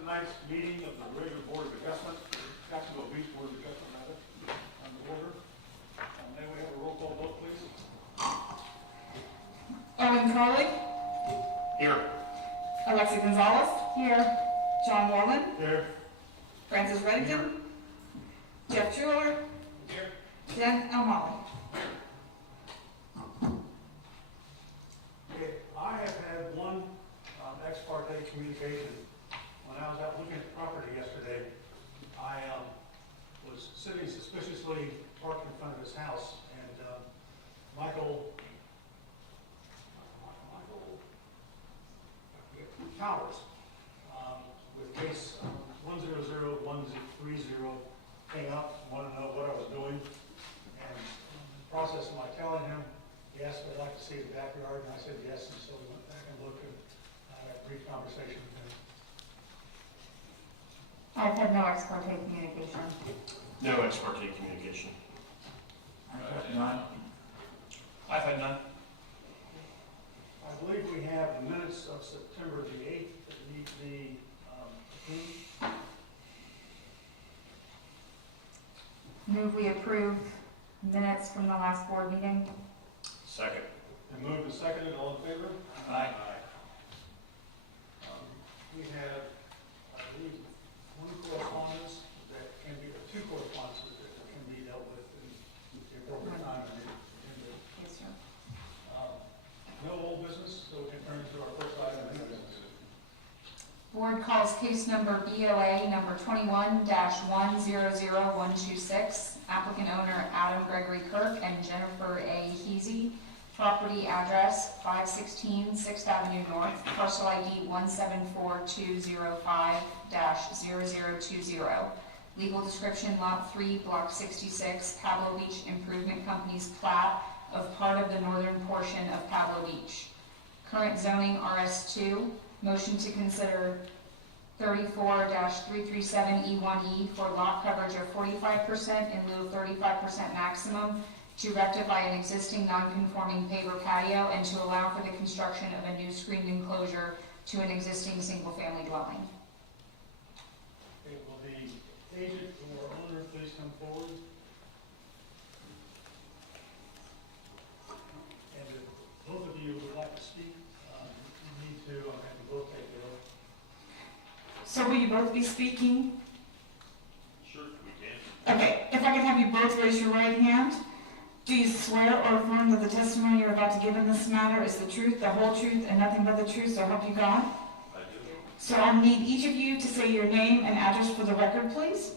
tonight's meeting of the regular Board of Adjustment, Jacksonville Beach Board of Adjustment, rather, on the order. May we have a roll call vote, please? Owen Carley. Here. Alexi Gonzalez. Here. John Moreland. Here. Francis Reddington. Jeff Schuler. Here. Jen Elmolly. Okay, I have had one ex parte communication. When I was out looking at the property yesterday, I was sitting suspiciously parked in front of his house, and Michael Towers, with case 100-130, came up, wanted to know what I was doing, and in the process of my telling him, he asked if I'd like to see the backyard, and I said yes, and so we went back and looked and had a brief conversation with him. I've had no ex parte communication. No ex parte communication. None. I've had none. I believe we have the minutes of September the 8th that need to be approved. Move we approve minutes from the last board meeting. Second. And moved and seconded, all in favor? Aye. We have, I believe, one correspondence that can be, or two correspondences that can be dealt with in the appropriate time. Yes, sir. No old business, so we can turn to our first item of new business. Board calls case number BOA number 21-100126, applicant owner Adam Gregory Kirk and Jennifer A. Heasy, property address 516 6th Avenue North, parcel ID 174205-0020. Legal description lot 3, block 66, Pablo Beach Improvement Company's plat of part of the northern portion of Pablo Beach. Current zoning RS2. Motion to consider 34-337E1E for lot coverage of 45% in lieu of 35% maximum to rectify an existing non-conforming paver patio and to allow for the construction of a new screened enclosure to an existing single-family dwelling. Okay, will the agent or owner please come forward? And if both of you would like to speak, you need to, I can both take the oath. So will you both be speaking? Sure, we can. Okay, if I could have you both raise your right hand. Do you swear or affirm that the testimony you're about to give in this matter is the truth, the whole truth, and nothing but the truth, so help you God? I do. So I'll need each of you to say your name and address for the record, please.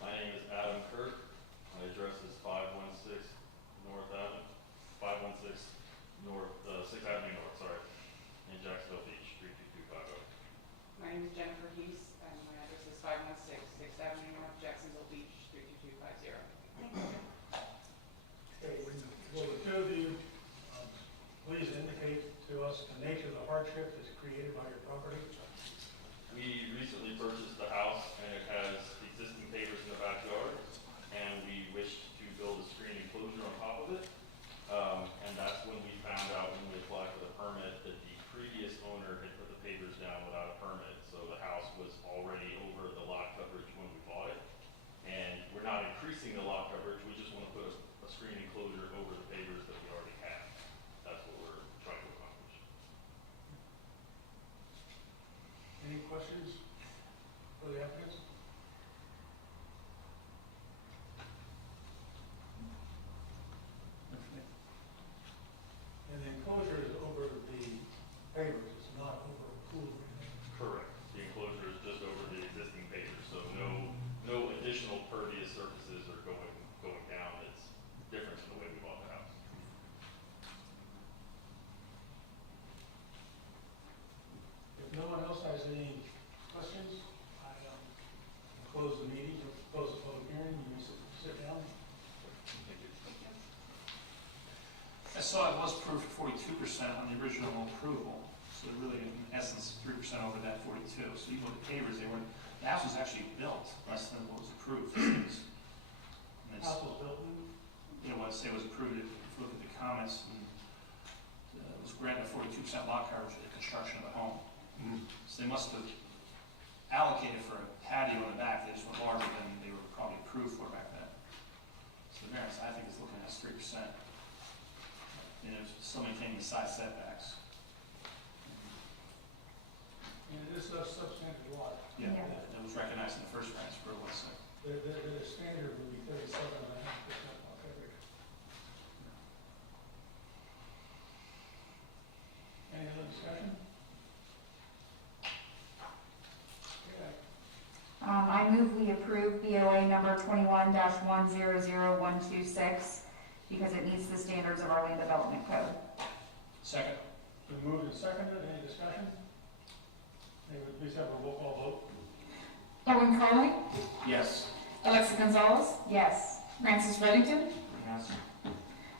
My name is Adam Kirk. My address is 516 North Avenue, 516 North, 6th Avenue North, sorry, in Jacksonville Beach, 32250. My name is Jennifer Heese, and my address is 516 6th Avenue North, Jacksonville Beach, 32250. Okay, will the two of you please indicate to us the nature of the hardship that's created by your property? We recently purchased the house, and it has existing pavers in the backyard, and we wish to build a screen enclosure on top of it. And that's when we found out, when we applied for the permit, that the previous owner had put the pavers down without a permit. So the house was already over the lot coverage when we bought it. And we're not increasing the lot coverage, we just want to put a screen enclosure over the pavers that we already have. That's what we're trying to accomplish. Any questions for the applicants? And the enclosure is over the pavers, it's not over a pool or anything. Correct. The enclosure is just over the existing pavers, so no additional pervious surfaces are going down. It's different from the way we bought the house. If no one else has any questions, I close the meeting, close the public hearing, you may sit down. I saw it was approved 42% on the original approval, so really, in essence, 3% over that 42. So even with the pavers, the house was actually built less than what was approved. And it's, House was built in? you know, it was approved, if you look at the comments, and it was granted 42% lot coverage for the construction of the home. So they must have allocated for a patio in the back, they just went larger than they were probably approved for back then. So the variance, I think, is looking at 3%. You know, still maintaining the side setbacks. And it is a substandard lot. Yeah, Yeah. that was recognized in the first variance for what's it. The standard would be 37.5% lot coverage. Any other discussion? Okay. I move we approve BOA number 21-100126 because it meets the standards of our land development code. Second. Been moved and seconded, any discussion? May we please have a roll call vote? Owen Carley, Yes. Alexa Gonzalez, yes. Francis Reddington, Yes.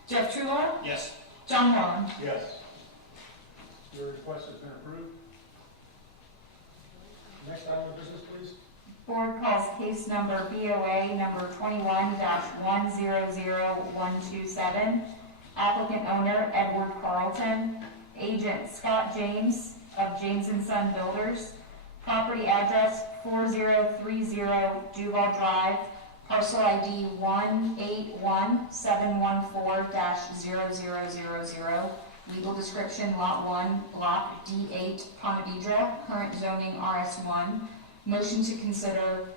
Jeff Trular, Yes. John Wallen. Yes. Your request has been approved. Next item of business, please. Board calls case number BOA number 21-100127. Applicant owner Edward Carlton, agent Scott James of James & Son Builders. Property address 4030 Duval Drive, parcel ID 1817114-0000. Legal description Lot 1, Block D8, Pontevedra, current zoning RS1. Motion to consider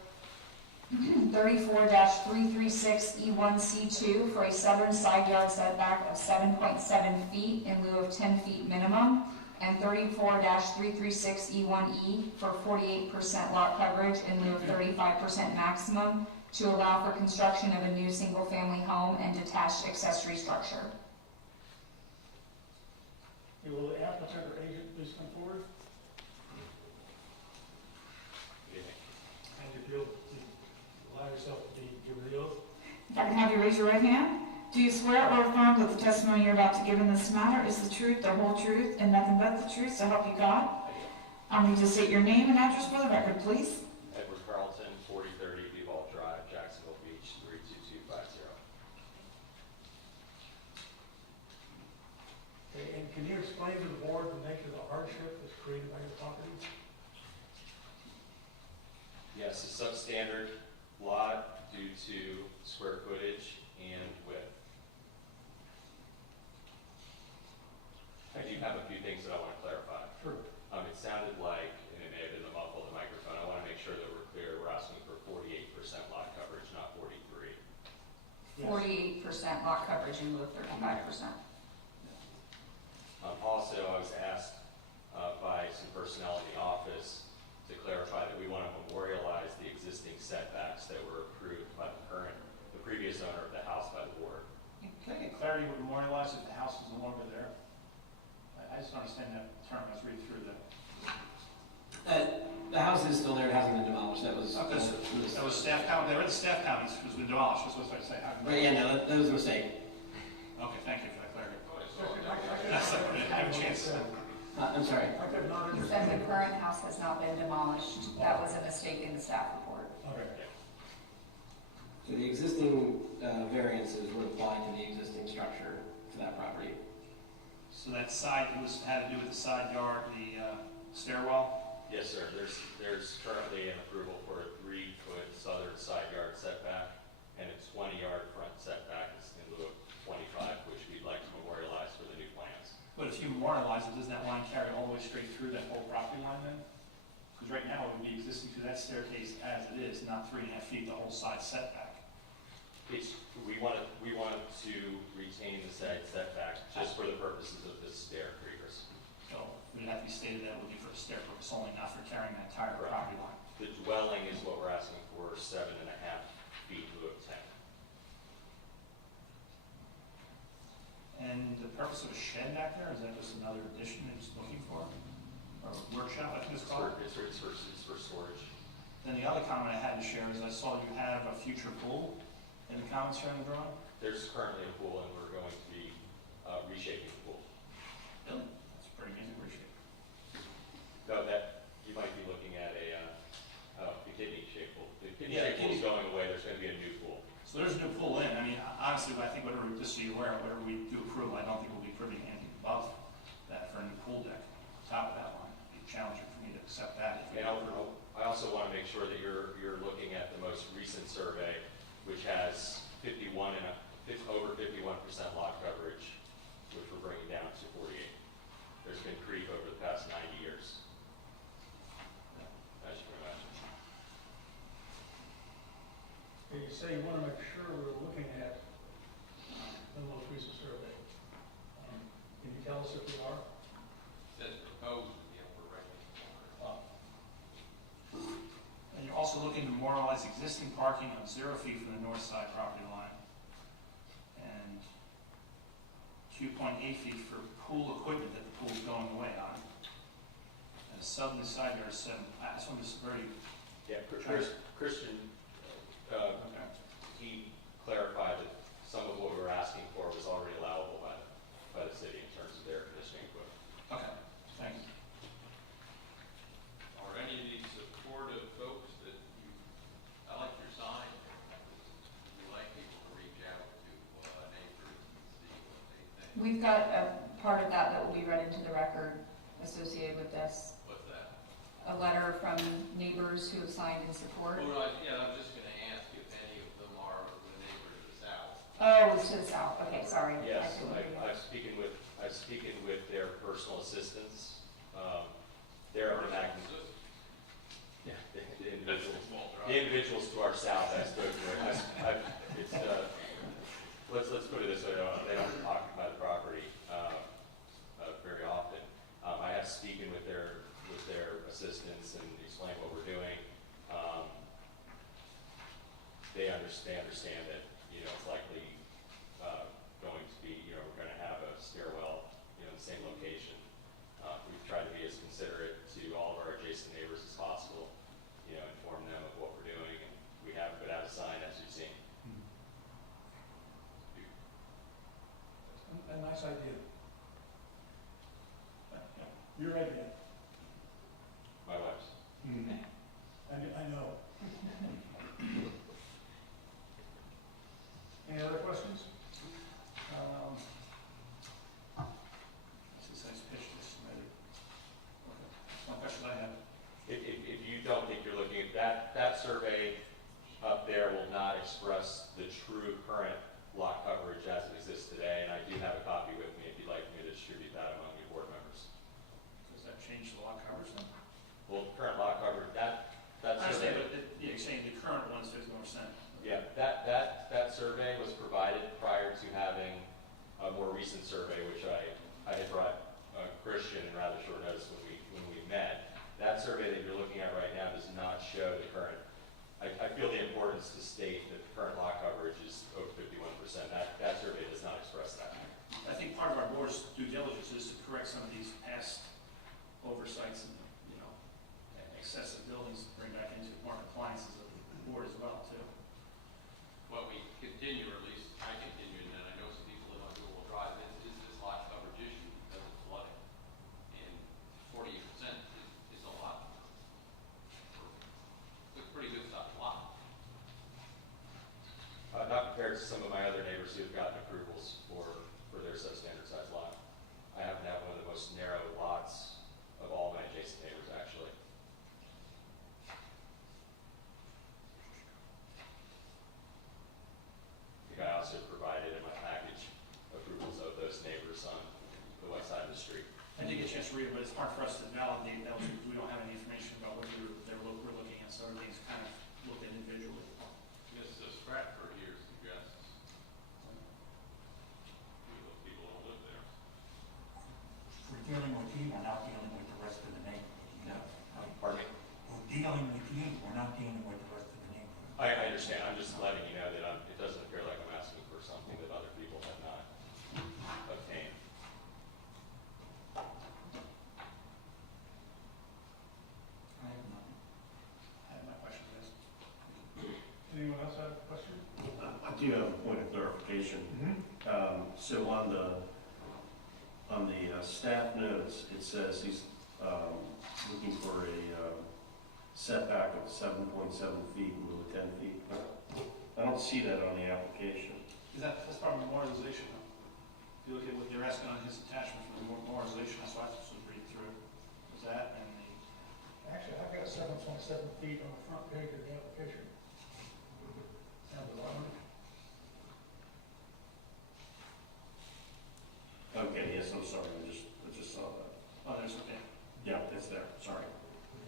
34-336E1C2 for a southern side yard setback of 7.7 feet in lieu of 10 feet minimum, and 34-336E1E for 48% lot coverage in lieu of 35% maximum to allow for construction of a new single-family home and detached accessory structure. Will the applicant or agent please come forward? And if you'll allow yourself to be given the oath. If I can have you raise your right hand. Do you swear or affirm that the testimony you're about to give in this matter is the truth, the whole truth, and nothing but the truth, so help you God? I'll need to state your name and address for the record, please. Edward Carlton, 4030 Duval Drive, Jacksonville Beach, 32250. Okay, and can you explain to the board the nature of the hardship that's created by your property? Yes, a substandard lot due to square footage and width. I do have a few things that I want to clarify. Sure. It sounded like, and it may have been the muffle of the microphone, I want to make sure that we're clear, we're asking for 48% lot coverage, not 43. 48% lot coverage in lieu of 35%. Also, I was asked by some personnel in the office to clarify that we want to memorialize the existing setbacks that were approved by the previous owner of the house by the board. Can I get clarity what memorialized if the house is no longer there? I just don't understand that term. I was reading through that. The house is still there, it hasn't been demolished, that was. Okay, so that was staff comment, they read the staff comments, it was been demolished, that's what I was trying to say. But yeah, no, that was a mistake. Okay, thank you for that clarity. That's it, I have a chance. I'm sorry. I could not He understand. said the current house has not been demolished. That was a mistake in the staff report. Okay. So the existing variances would apply to the existing structure to that property. So that side, had to do with the side yard, the stairwell? Yes, sir. There's currently an approval for a 3-foot southern side yard setback and a 20-yard front setback in lieu of 25, which we'd like to memorialize for the new plans. But if you memorialize it, does that line carry all the way straight through that whole property line then? Because right now it would be existing to that staircase as it is, not 3.5 feet, the whole side setback. We wanted to retain the side setback just for the purposes of the stair creepers. So it would have to be stated that it would be for the stair purpose only, not for carrying that entire Correct. property line. The dwelling is what we're asking for, 7.5 feet in lieu of 10. And the purpose of a shed back there, is that just another addition they're just looking for? Or workshop, I think it's called? It's for storage. Then the other comment I had to share is I saw you have a future pool in the comments here on the drawing. There's currently a pool and we're going to be reshaping the pool. Really? That's pretty amazing, appreciate it. No, that, you might be looking at the kidney shaped pool. The kidney Yeah, shaped pool is going away, there's going to be a new pool. So there's a new pool in. I mean, honestly, I think whatever, just so you're aware, whatever we do approve, I don't think we'll be approving anything above that for a new pool deck, top of that line. It'd be challenging for me to accept that if we And approve. I also want to make sure that you're looking at the most recent survey, which has over 51% lot coverage, which we're bringing down to 48. There's been creep over the past 90 years, as you can imagine. Okay, you say you want to make sure we're looking at the most recent survey. Can you tell us if we are? Says proposed in the upper right-hand corner. And you're also looking to memorialize existing parking on 0 feet from the north side property line. And 2.8 feet for pool equipment that the pool's going away on. And a southerly side yard is 7. This one is very, Yeah, Christian, okay. he clarified that some of what we were asking for was already allowable by the city in terms of their conditioning equipment. Okay, thanks. Are any of these supportive folks that you, I like your sign. We like people to reach out to neighbors and see what they think. We've got a part of that will be read into the record associated with this. What's that? A letter from neighbors who have signed in support. Well, I'm just gonna ask if any of them are the neighbors of the south. Oh, it's to the south. Okay, sorry. Yes, I couldn't hear you. I've speaking with their personal assistants. They're up in Acton. Yeah, the individuals to our south I spoke to. Let's put it this way, they don't occupy the property very often. I have speaking with their assistants and explain what we're doing. They understand that, it's likely going to be, we're going to have a stairwell, in the same location. We've tried to be as considerate to all of our adjacent neighbors as possible, inform them of what we're doing, and we have put out a sign, as you've seen. A nice idea. Your idea. My wife's. I know. Any other questions? This is a nice picture that's submitted. Okay, that's one question I have. If you don't think you're looking at that survey up there will not express the true current lot coverage as it exists today, and I do have a copy with me if you'd like me to distribute that among your board members. Does that change the lot coverage then? Well, current lot coverage, that I understand, survey, but you're saying the current one's 51%. yeah, that survey was provided prior to having a more recent survey, which I had brought Christian in rather short notice when we met. That survey that you're looking at right now does not show the current. I feel the importance to state that the current lot coverage is over 51%. That survey does not express that. I think part of our board's due diligence is to correct some of these past oversights and, excessive buildings, bring back into more compliances of the board as well, too. What we continue, or at least I continue, and I know some people live on Google Drive, is this lot coverage issue because of flooding. And 48% is a lot. It's a pretty good sized lot. Not compared to some of my other neighbors who have gotten approvals for their substandard size lot. I happen to have one of the most narrow lots of all my adjacent neighbors, actually. I think I also provided in my package approvals of those neighbors on the west side of the street. I did get a chance to read it, but it's hard for us to validate that we don't have any information about what we're looking at, so everything's kind of looked at individually. This is a Stratford here suggests. Those people don't live there. We're dealing with you, we're not dealing with the rest of the neighborhood. Pardon me? We're dealing with you, we're not dealing with the rest of the neighborhood. I understand. I'm just letting you know that it doesn't appear like I'm asking for something that other people have not obtained. I have nothing. I have my question, yes. Anyone else have a question? I do have a point of clarification. So on the staff notes, it says he's looking for a setback of 7.7 feet in lieu of 10 feet. I don't see that on the application. That's part of memorialization. If you look at what they're asking on his attachment for the memorialization, that's what I was reading through. Was that and the, Actually, I've got 7.7 feet on the front page of the application. Sounds alarming. Okay, yes, I'm sorry, I just saw that. Oh, there's, okay. Yeah, it's there, sorry.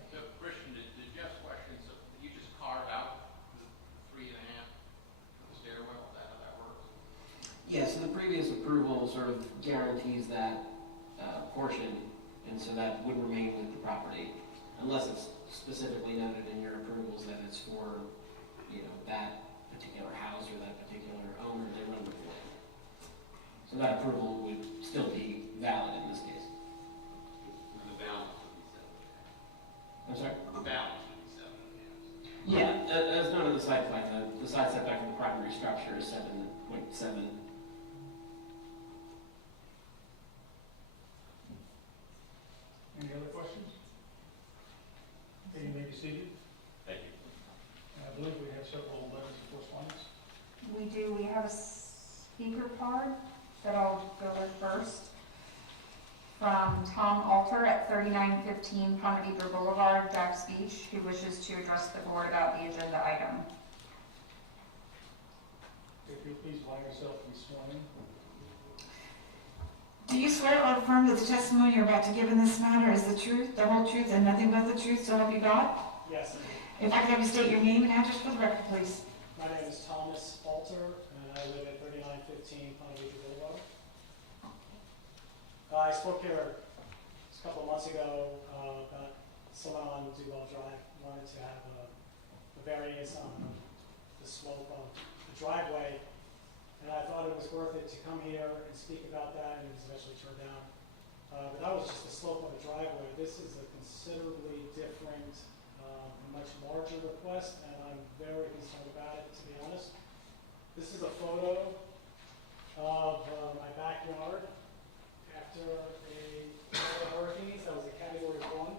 So, Christian, to Jeff's question, so you just carve out the 3.5 for the stairwell, is that how that works? Yeah, so the previous approval sort of guarantees that portion, and so that would remain with the property, unless it's specifically noted in your approvals that it's for, you know, that particular house or that particular owner they run before. So that approval would still be valid in this case. And the balance would be 7.5. I'm sorry? The balance would be 7.5. Yeah, as noted in the site plan, the side setback from the primary structure is 7.7. Any other questions? Okay, you may be seated. Thank you. And I believe we have several letters of correspondence. We do, we have a speaker card that I'll go with first. From Tom Alter at 3915 Ponte Vedra Boulevard, Jack's Beach, who wishes to address the board about the agenda item. If you please allow yourself to be sworn in. Do you swear or affirm that the testimony you're about to give in this matter is the truth, the whole truth, and nothing but the truth, so help you God? Yes, If I could have you state your name and address for the record, please. my name is Thomas Alter, and I live at 3915 Ponte Vedra Boulevard. I spoke here a couple of months ago about someone on Duval Drive wanted to have a variance on the slope of the driveway, and I thought it was worth it to come here and speak about that, and it was eventually turned down. But that was just the slope of the driveway. This is a considerably different, much larger request, and I'm very concerned about it, to be honest. This is a photo of my backyard after a hurricane. That was a Category 1.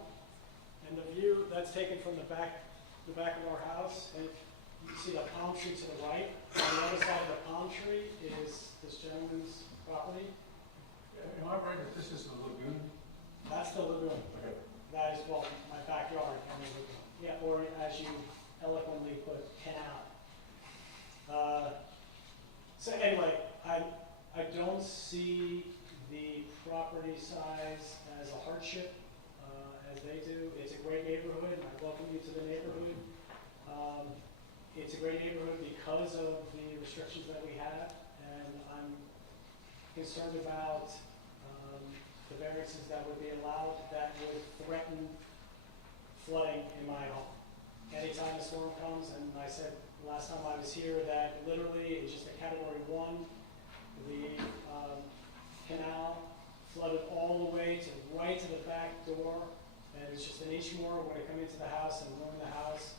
And the view that's taken from the back of our house, and you see the palm tree to the right. On the other side of the palm tree is this gentleman's property. Am I right that this is the lagoon? That's the lagoon. Okay. That is, well, my backyard and the lagoon. Yeah, or as you eloquently put, canal. So anyway, I don't see the property size as a hardship, as they do. It's a great neighborhood, and I welcome you to the neighborhood. It's a great neighborhood because of the restrictions that we have, and I'm concerned about the variances that would be allowed that would threaten flooding in my home. Anytime a storm comes, and I said last time I was here that literally it's just a Category 1. The canal flooded all the way to right to the back door, and it's just an inch more when it come into the house and ruin the house.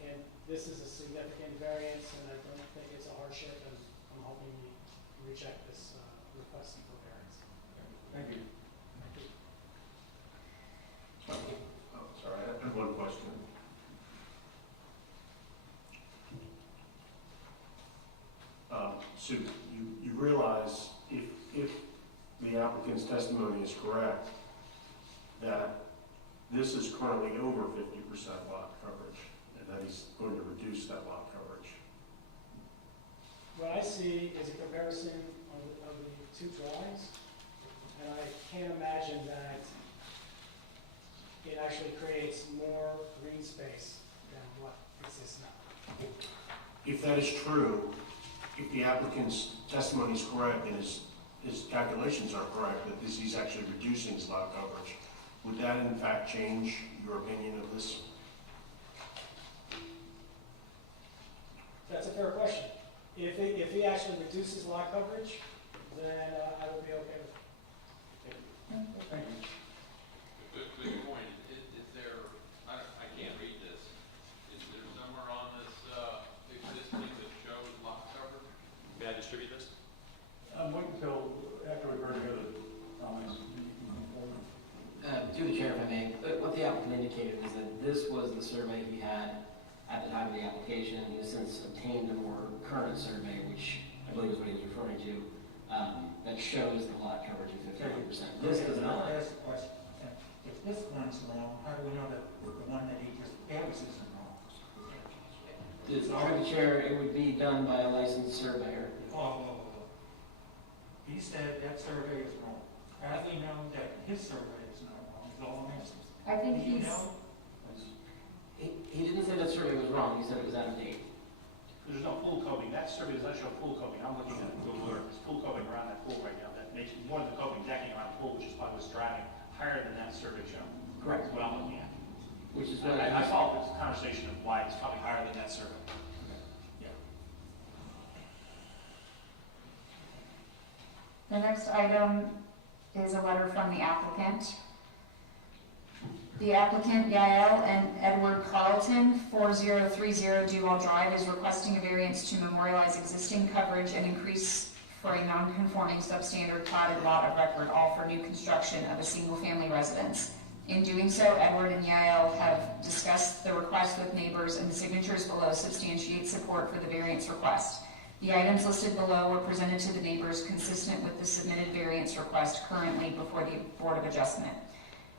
And this is a significant variance, and I don't think it's a hardship, and I'm hoping you reject this request for variance. Thank you. Oh, sorry, I have one question. So you realize if the applicant's testimony is correct, that this is currently over 50% lot coverage, and that he's going to reduce that lot coverage. What I see is a comparison of the two drawings, and I can't imagine that it actually creates more green space than what exists now. If that is true, if the applicant's testimony is correct and his calculations are correct, that he's actually reducing his lot coverage, would that in fact change your opinion of this? That's a fair question. If he actually reduces lot coverage, then I would be okay with it. Thank you. Good point. Is there, I can't read this. Is there somewhere on this, existing that shows lot coverage? May I distribute this? I'm waiting until after we've heard the other comments. Through the chair, if I may, what the applicant indicated is that this was the survey he had at the time of the application. He has since obtained a more current survey, which I believe is what he was referring to, that shows the lot coverage of 51%. This does not. Ask the question. If this one's wrong, how do we know that the one that he just gave us isn't wrong? Through the chair, it would be done by a licensed surveyor. Oh, he said that survey is wrong. How do we know that his survey is not wrong, is all I'm asking. I think Do you he's, know? He didn't say that survey was wrong, he said it was out of date. There's no pool coving, that survey does not show pool coving, I'm looking at the blur, there's pool coving around that pool right now, that makes more than coving decking around the pool, which is why I was driving higher than that survey show. Correct. That's what I'm looking at. Which is what I followed this conversation of why it's probably higher than that survey. the next item is a letter from the applicant. The applicant, Yael and Edward Carlton, 4030 Duval Drive, is requesting a variance to memorialize existing coverage and increase for a non-conforming substandard platted lot of record, all for new construction of a single-family residence. In doing so, Edward and Yael have discussed the request with neighbors, and the signatures below substantiate support for the variance request. The items listed below were presented to the neighbors consistent with the submitted variance request currently before the Board of Adjustment.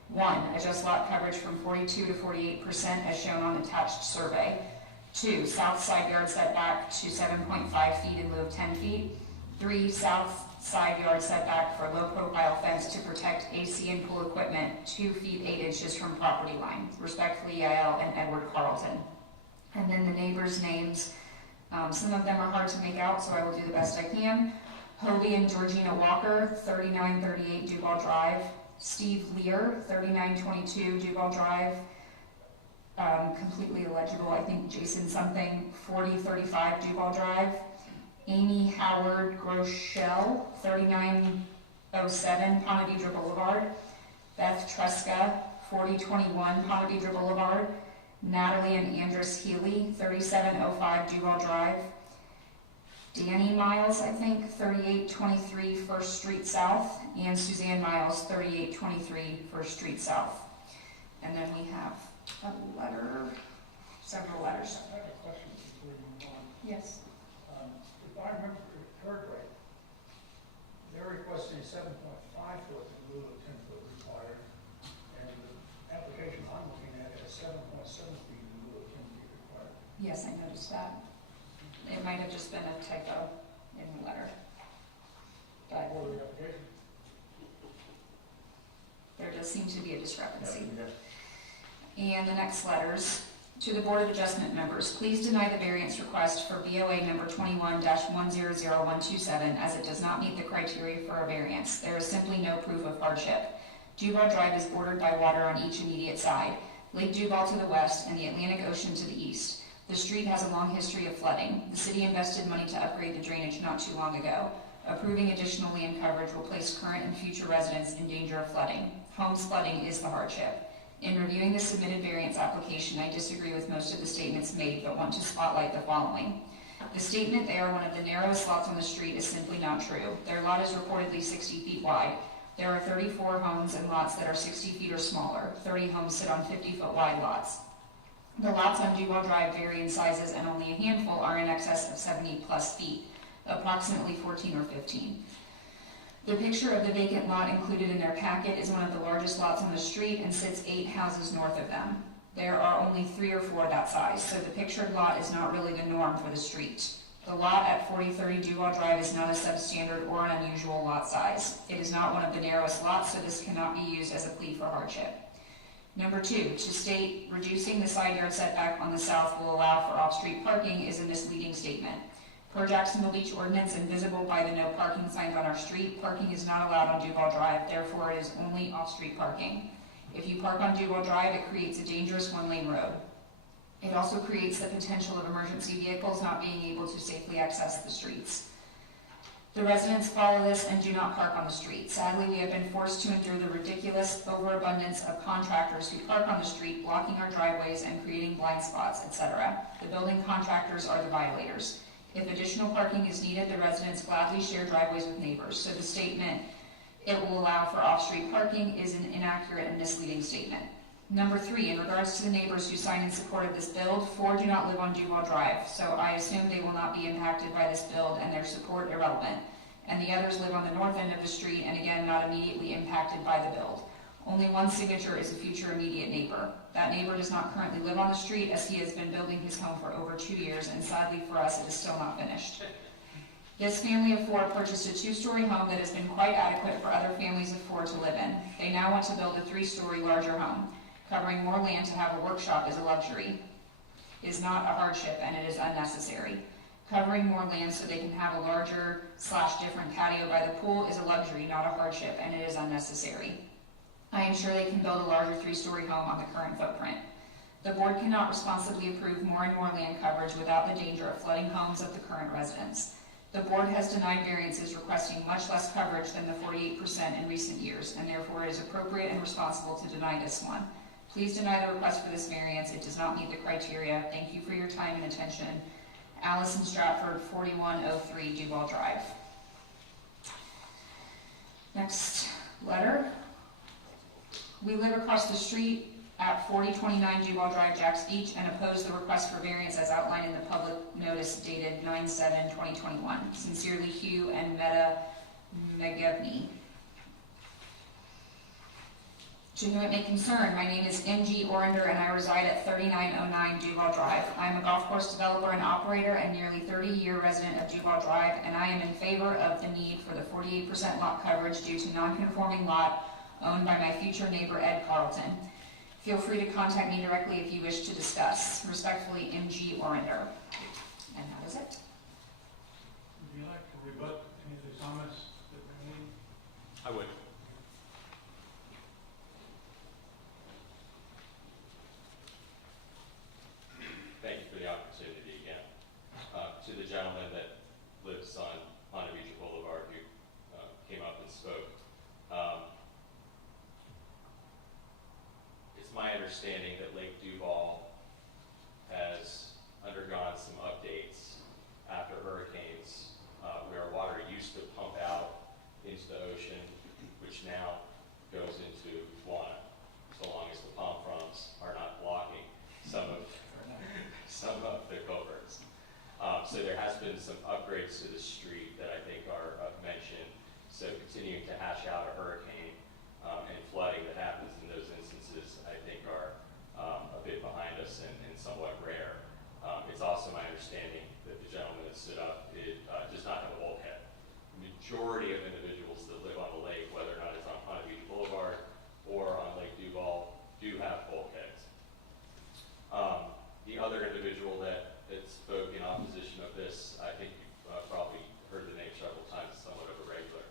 1, adjust lot coverage from 42 to 48% as shown on attached survey. 2, south side yard setback to 7.5 feet in lieu of 10 feet. 3, south side yard setback for low profile fence to protect AC and pool equipment 2 feet 8 inches from property line. Respectfully, Yael and Edward Carlton. And then the neighbors' names, some of them are hard to make out, so I will do the best I can. Hovey and Georgina Walker, 3938 Duval Drive. Steve Lear, 3922 Duval Drive. Completely illegible, I think Jason something, 4035 Duval Drive. Amy Howard Groeschel, 3907 Ponte Vedra Boulevard. Beth Tresca, 4021 Ponte Vedra Boulevard. Natalie and Andrus Healy, 3705 Duval Drive. Danny Miles, I think, 3823 First Street South, and Suzanne Miles, 3823 First Street South. And then we have a letter, several letters. I have a question before you move on. Yes. If I remember heard right, they're requesting 7.5 foot in lieu of 10 foot required, and the application I'm looking at has 7.7 feet in lieu of 10 feet required. Yes, I noticed that. It might have just been a typo in the letter. But For the application. there does seem to be a discrepancy. Yeah. And the next letters. To the Board of Adjustment members, please deny the variance request for BOA number 21-100127 as it does not meet the criteria for a variance. There is simply no proof of hardship. Duval Drive is bordered by water on each immediate side, Lake Duval to the west and the Atlantic Ocean to the east. The street has a long history of flooding. The city invested money to upgrade the drainage not too long ago. Approving additional land coverage will place current and future residents in danger of flooding. Homes flooding is the hardship. In reviewing the submitted variance application, I disagree with most of the statements made, but want to spotlight the following. The statement they are one of the narrowest lots on the street is simply not true. Their lot is reportedly 60 feet wide. There are 34 homes and lots that are 60 feet or smaller. 30 homes sit on 50-foot wide lots. The lots on Duval Drive vary in sizes, and only a handful are in excess of 70-plus feet, approximately 14 or 15. The picture of the vacant lot included in their packet is one of the largest lots on the street and sits 8 houses north of them. There are only 3 or 4 that size, so the pictured lot is not really the norm for the street. The lot at 4030 Duval Drive is not a substandard or an unusual lot size. It is not one of the narrowest lots, so this cannot be used as a plea for hardship. Number 2, to state reducing the side yard setback on the south will allow for off-street parking is a misleading statement. Per Jacksonville Beach ordinance and visible by the no parking signs on our street, parking is not allowed on Duval Drive, therefore it is only off-street parking. If you park on Duval Drive, it creates a dangerous one-lane road. It also creates the potential of emergency vehicles not being able to safely access the streets. The residents follow this and do not park on the street. Sadly, we have been forced to endure the ridiculous overabundance of contractors who park on the street, blocking our driveways and creating blind spots, etc. The building contractors are the violators. If additional parking is needed, the residents gladly share driveways with neighbors. So the statement, it will allow for off-street parking, is an inaccurate and misleading statement. Number 3, in regards to the neighbors who signed in support of this build, 4 do not live on Duval Drive, so I assume they will not be impacted by this build and their support irrelevant. And the others live on the north end of the street and again not immediately impacted by the build. Only one signature is a future immediate neighbor. That neighbor does not currently live on the street as he has been building his home for over 2 years, and sadly for us, it is still not finished. This family of 4 purchased a 2-story home that has been quite adequate for other families of 4 to live in. They now want to build a 3-story larger home. Covering more land to have a workshop is a luxury, is not a hardship, and it is unnecessary. Covering more land so they can have a larger/different patio by the pool is a luxury, not a hardship, and it is unnecessary. I am sure they can build a larger 3-story home on the current footprint. The board cannot responsibly approve more and more land coverage without the danger of flooding homes of the current residents. The board has denied variances requesting much less coverage than the 48% in recent years, and therefore it is appropriate and responsible to deny this one. Please deny the request for this variance. It does not meet the criteria. Thank you for your time and attention. Allison Stratford, 4103 Duval Drive. Next letter. We live across the street at 4029 Duval Drive, Jacks Beach, and oppose the request for variance as outlined in the public notice dated 9/7/2021. Sincerely, Hugh and Meta McGivney. To whom it may concern, my name is M.G. Orender and I reside at 3909 Duval Drive. I am a golf course developer and operator and nearly 30-year resident of Duval Drive, and I am in favor of the need for the 48% lot coverage due to non-conforming lot owned by my future neighbor Ed Carlton. Feel free to contact me directly if you wish to discuss. Respectfully, M.G. Orender. And that is it. Would you like to rebut any of the comments that were made? I would. Thank you for the opportunity again. To the gentleman that lives on Ponte Beach Boulevard who came up and spoke, it's my understanding that Lake Duval has undergone some updates after hurricanes where water used to pump out into the ocean, which now goes into Juana, so long as the palm fronds are not blocking some of the culverts. So there has been some upgrades to the street that I think are mentioned. So continuing to hash out a hurricane and flooding that happens in those instances, I think are a bit behind us and somewhat rare. It's also my understanding that the gentleman that stood up does not have a bulkhead. The majority of individuals that live on the lake, whether or not it's on Ponte Beach Boulevard or on Lake Duval, do have bulkheads. The other individual that spoke in opposition of this, I think you've probably heard the name several times, somewhat of a regular.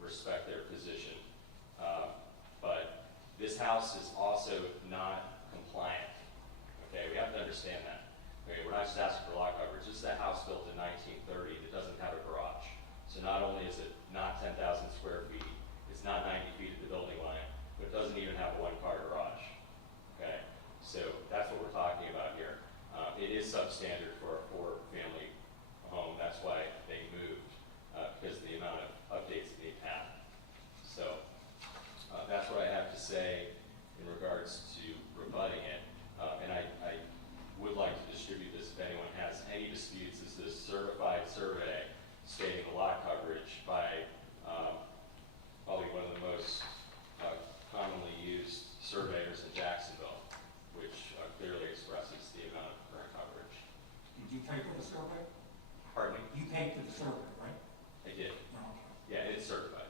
Respect their position. But this house is also not compliant. Okay, we have to understand that. Okay, we're not just asking for lot coverage. This is a house built in 1930 that doesn't have a garage. So not only is it not 10,000 square feet, it's not 90 feet at the building line, but it doesn't even have a 1-car garage. Okay, so that's what we're talking about here. It is substandard for a 4-family home. That's why they moved, because of the amount of updates that they've had. So that's what I have to say in regards to rebutting it. And I would like to distribute this if anyone has any disputes. This is a certified survey stating the lot coverage by probably one of the most commonly used surveyors in Jacksonville, which clearly expresses the amount of current coverage. Did you pay for the survey? Pardon me? You paid for the survey, right? I did. No, okay. Yeah, it's certified.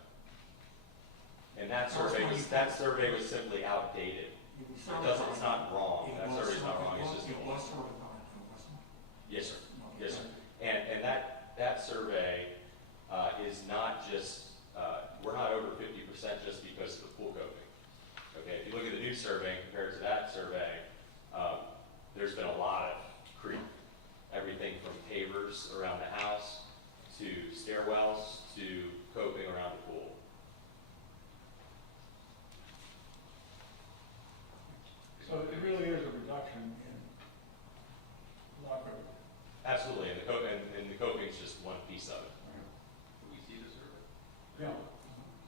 And that survey was simply outdated. It was It doesn't, it's not wrong. It That was survey's not wrong, it's certified. just It old. was certified, wasn't it? Yes, sir. Okay. Yes, sir. And that survey is not just, we're not over 50% just because of the pool coping. Okay, if you look at the new survey and compare it to that survey, there's been a lot of creep. Everything from pavers around the house to stairwells to coping around the pool. So it really is a reduction in lot coverage. Absolutely, and the coping is just one piece of it. Can we see the survey? Yeah.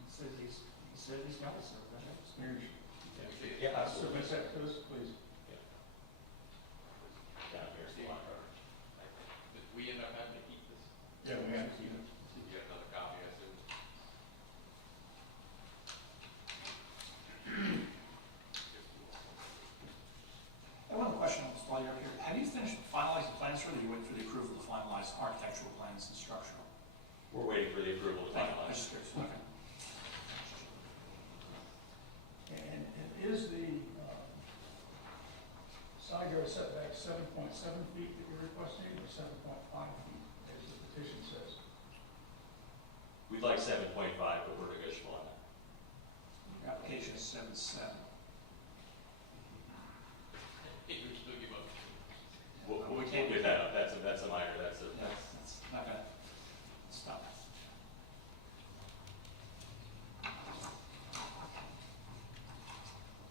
He said he's got a survey. Can we see it? Yeah, absolutely. Submit that to us, please. Down here's the lot coverage. Did we end up having to keep this? Yeah, we have to see it. Did you have another copy, I assume? 7.7 feet that you're requesting, or 7.5 feet, as the petition says? We'd like 7.5, but we're negotiable on that. The application is 7.7. Hey, we still give up. We can't give that up, that's a minor, that's Not gonna stop.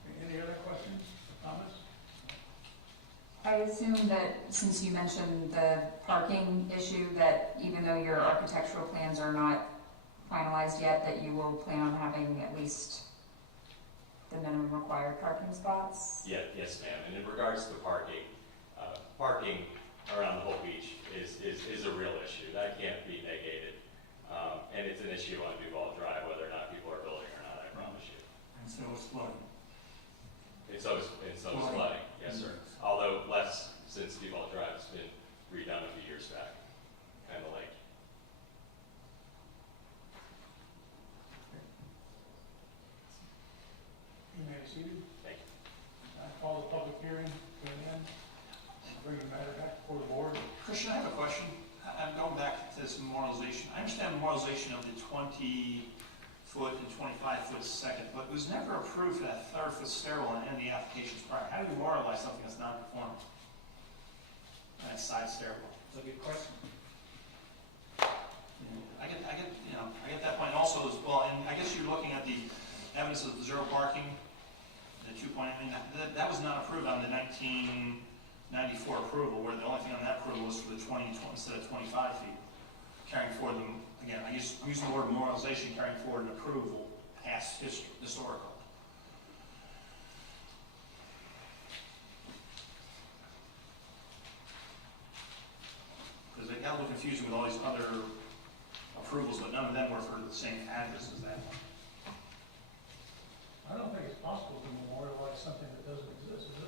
Okay, any other questions or comments? I assume that since you mentioned the parking issue, that even though your architectural plans are not finalized yet, that you will plan on having at least the minimum required parking spots? Yeah, yes, ma'am. And in regards to parking, parking around the whole beach is a real issue. That can't be negated. And it's an issue on Duval Drive, whether or not people are building or not, I promise you. And so it's flooding. It's always flooding, yes, sir. Although less since Duval Drive has been redone a few years back, kind of like. You may be seated. Thank you. I call the public hearing to an end. Bring the matter back before the board. Christian, I have a question. I'm going back to this memorialization. I understand memorialization of the 20-foot and 25-foot second, but it was never approved for that 3rd-foot stairwell in any of the applications prior. How do you memorialize something that's non-conforming? That side stairwell. That's a good question. I get that point also as well, and I guess you're looking at the evidence of the zero parking, the 2 point, I mean, that was not approved on the 1994 approval, where the only thing on that approval was for the 20 instead of 25 feet. Carrying forward them, again, I'm using the word memorialization, carrying forward an approval past historical. Because it got a little confusing with all these other approvals, but none of them were for the same address as that one. I don't think it's possible to memorialize something that doesn't exist, is it?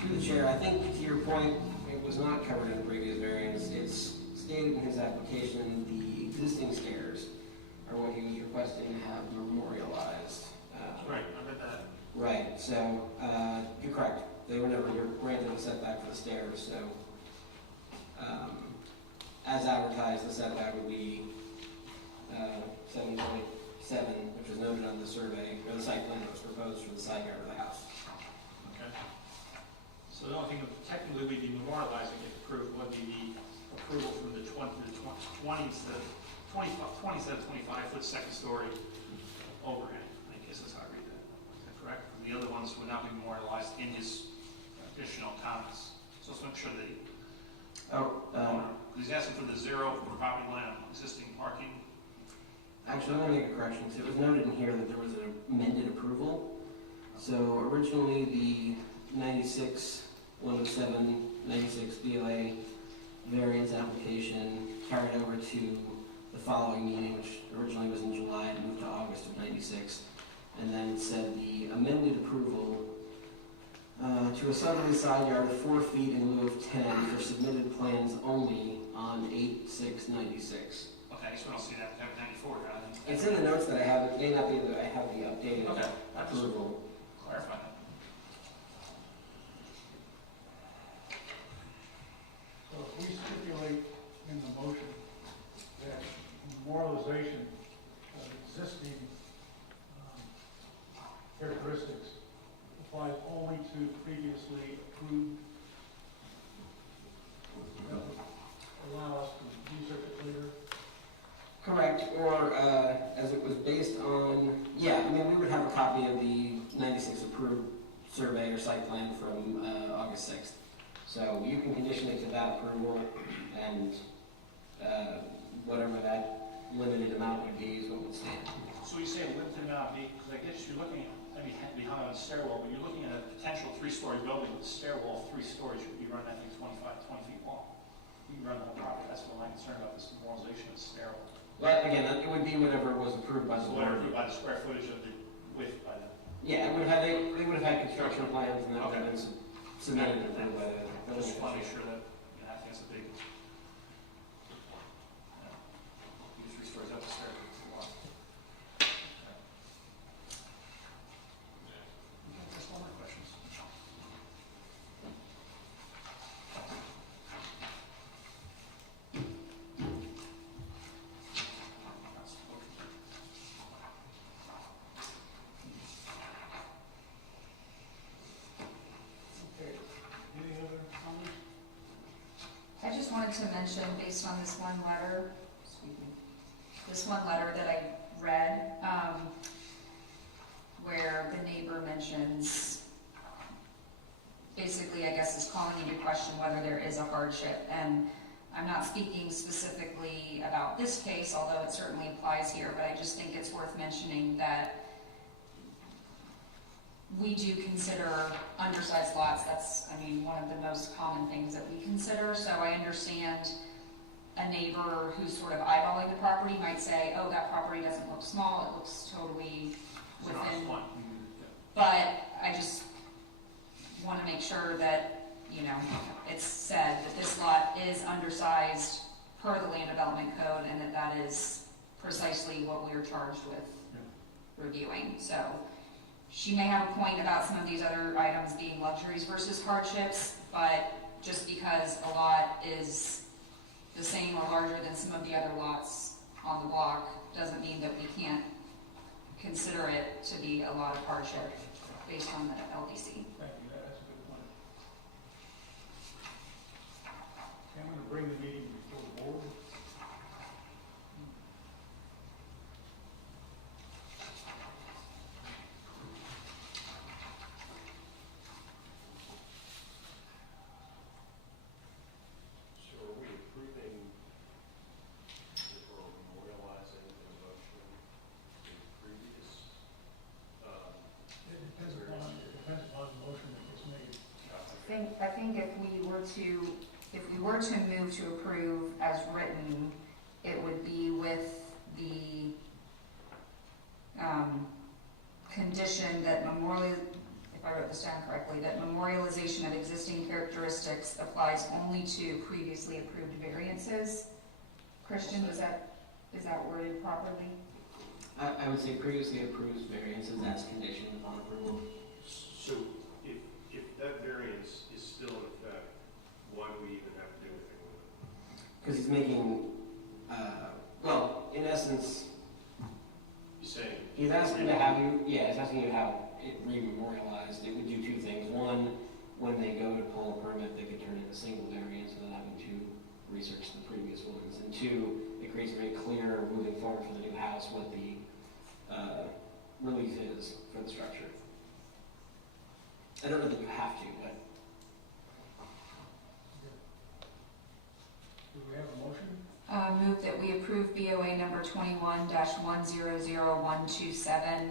Through the chair, I think to your point, it was not covered in the previous variance. It's stated in his application, the existing stairs are what he was requesting to have memorialized. Right, I read that. Right, so, you're correct. They were never granted a setback for the stairs, so, as advertised, the setback would be, 7.7, which was noted on the survey, or the site plan that was proposed for the side yard of the house. Okay. So the only thing that technically we'd be memorializing if approved would be the approval from the 20 instead of 25-foot second story overhang. I guess that's how I read that. Is that correct? The other ones would not be memorialized in his additional comments. So let's make sure that he's asking for the zero for property line on existing parking. Actually, I'm going to make a correction. So it was noted in here that there was an amended approval. So originally, the 96-107, 96 BLA variance application carried over to the following meeting, which originally was in July and moved to August of 96. And then it said the amended approval to a southerly side yard of 4 feet in lieu of 10 for submitted plans only on 8/6/96. Okay, I guess we don't see that, we have 94 here, I think. It's in the notes that I have, it may not be that I have the updated Okay, I just approval. clarify that. So if we stipulate in the motion that memorialization of existing characteristics applies only to previously approved, that would allow us to research it later. Correct, or as it was based on, yeah, I mean, we would have a copy of the 96 approved survey or site plan from August 6th. So you can condition it to that approval, and whatever that limited amount would be is what would stand. So you say limited amount, because I guess you're looking at, I mean, be hung on a stairwell, but you're looking at a potential 3-story building with a stairwell of 3 stories, you could be running that thing 20 feet long. You can run the whole property, that's what I'm concerned about, this memorialization of the stairwell. But again, it would be whatever was approved by the So whatever, board. by the square footage of the width by the, Yeah, it would have, they would have had construction plans and that would have been submitted and approved by the I building just want to make official. sure that, you know, I think it's a big, you just 3 stories up the stair, it's a lot. Just one more questions. Okay, any other comments? I just wanted to mention, based on this one letter, excuse me, this one letter that I read, where the neighbor mentions, basically, I guess, is calling into question whether there is a hardship. And I'm not speaking specifically about this case, although it certainly applies here, but I just think it's worth mentioning that we do consider undersized lots. That's, I mean, one of the most common things that we consider. So I understand a neighbor who's sort of eyeballing the property might say, oh, that property doesn't look small, it looks totally It's not within. one. But I just want to make sure that, you know, it's said that this lot is undersized per the land development code, and that that is precisely what we are charged with reviewing. So she may have a point about some of these other items being luxuries versus hardships, but just because a lot is the same or larger than some of the other lots on the block doesn't mean that we can't consider it to be a lot of hardship based on the LDC. Thank you, that's a good point. Okay, I'm gonna bring the meeting before the board. So are we approving or memorializing the motion in previous? It depends upon the motion that gets made. I think if we were to move to approve as written, it would be with the condition that if I wrote this down correctly, that memorialization of existing characteristics applies only to previously approved variances. Christian, is that worded properly? I would say previously approved variances as conditioned upon approval. So if that variance is still in effect, why do we even have to do anything with it? Because he's making, well, in essence, You're saying? he's asking to have you, yeah, he's asking you to have it rememorialized. It would do 2 things. One, when they go to pull a permit, they could turn in a single variance without having to research the previous ones. And 2, it creates very clear moving forward for the new house what the relief is for the structure. I don't know that you have to, but Do we have a motion? Move that we approve BOA number 21-100127